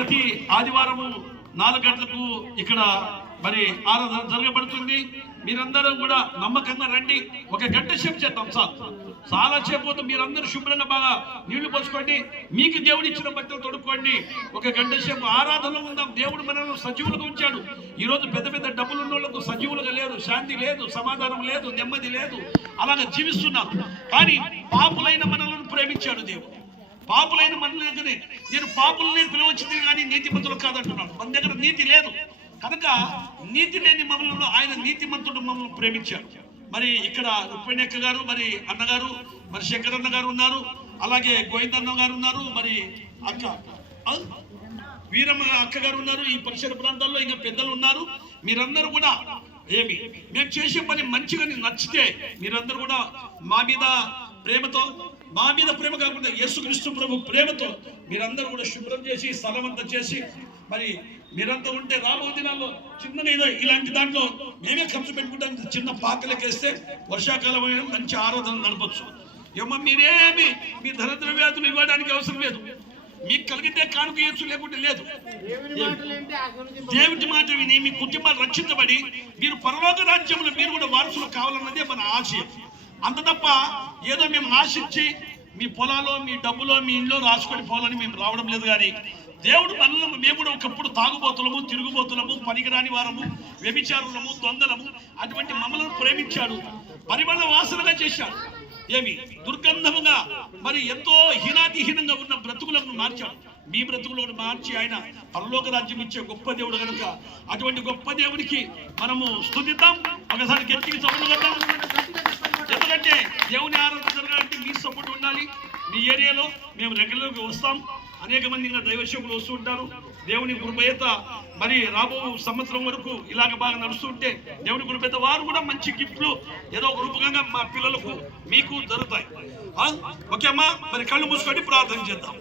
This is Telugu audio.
ప్రతి ఆదివారము నాలుగు గంటలకు ఇక్కడ మరి ఆరాధన జరగబడుతుంది. మీరందరూ కూడా నమ్మకంగా రండి. ఒక గంట సేపు చేద్దాం సార్. చాలా సేపు మీరందరూ శుభ్రంగా బాగా నీళ్ళు పోసుకోండి. మీకు దేవుడు ఇచ్చిన బట్టలు తొడుక్కోండి. ఒక గంట సేపు ఆరాధనలో ఉందాం. దేవుడు మనల్ని సజీవులుగా ఉంచాడు. ఈరోజు పెద్ద పెద్ద డబ్బులు ఉన్న వాళ్ళకు సజీవులుగా లేదు శాంతి లేదు సమాధానం లేదు నెమ్మది లేదు. అలాగే జీవిస్తున్నారు. కానీ పాపులైన మనలను ప్రేమించాడు దేవుడు. పాపులైన మన దగ్గరే నేను పాపులనే పిలవచ్చింది కానీ నీతిమంతులు కాదంటున్నాడు. మన దగ్గర నీతి లేదు. కనుక నీతి లేని మమ్మల్ని ఆయన నీతిమంతుడు మమ్మల్ని ప్రేమించాడు. మరి ఇక్కడ రుక్మిణి గారు మరి అన్నగారు మరి శంకరన్న గారు ఉన్నారు. అలాగే గోవిందన్న గారు ఉన్నారు. మరి అక్క వీరమ్మ అక్క గారు ఉన్నారు. ఈ పరిసర ప్రాంతాల్లో ఇంకా పెద్దలు ఉన్నారు. మీరందరూ కూడా ఏమి? మేము చేసే పని మంచిగా నచ్చితే మీరందరూ కూడా మా మీద ప్రేమతో మా మీద ప్రేమ కాకుండా యేసుక్రీస్తు ప్రభు ప్రేమతో మీరందరూ కూడా శుభ్రం చేసి స్థలం అంతా చేసి మరి మీరంతా ఉంటే రాబో దినాల్లో చిన్నగా ఏదో ఇలాంటి దాంట్లో మేమే ఖర్చు పెట్టుకుంటాం చిన్న పాకలకేస్తే వర్షాకాలం అయినా మంచి ఆరాధన నడపచ్చు. ఏమో మీరేమి మీ ధనద్ర వ్యాధులు ఇవ్వడానికి అవసరం లేదు. మీకు కలిగితే కానుక ఇవ్వచ్చు లేకుంటే లేదు. దేవుడి మాట విని మీ కుటుంబాలు రక్షించబడి మీరు పరలోక రాజ్యంలో మీరు కూడా వారసులు కావాలన్నదే మన ఆశయం. అంత తప్ప ఏదో మేము ఆశించి మీ పొలాలో మీ డబ్బులో మీ ఇంట్లో రాసుకొని పోవాలని మేము రావడం లేదు కానీ దేవుడు మనల్ని మేము కూడా ఒకప్పుడు తాగుబోతులము తిరుగుబోతులము పనికిరాని వారము వ్యభిచారులము దొంగలము అటువంటి మమ్మల్ని ప్రేమించాడు పరిమళ వాసనగా చేశాడు ఏమి? దుర్గంధముగా మరి ఎంతో హీనాతిహీనంగా ఉన్న బ్రతుకులను మార్చాడు. మీ బ్రతుకులను మార్చి ఆయన పరలోక రాజ్యం ఇచ్చే గొప్ప దేవుడు కనుక. అటువంటి గొప్ప దేవునికి మనము స్థుతిద్దాం ఒకసారి గట్టికి చదువు దేవుని ఆరాధన జరగాలంటే మీ సపోర్ట్ ఉండాలి. మీ ఏరియాలో మేము రెగ్యులర్గా వస్తాం. అనేక మంది ఇంకా దైవశకులు వస్తూ ఉంటారు. దేవుని కృపయత మరి రాబో సంవత్సరం వరకు ఇలాగ బాగా నడుస్తుంటే దేవుని కృపయత వారు కూడా మంచి గిఫ్ట్లు ఏదో ఒక రూపకంగా మా పిల్లలకు మీకు దొరుకుతాయి. ఓకే అమ్మా? మరి కళ్ళు మూసుకొని ప్రార్థన చేద్దాం.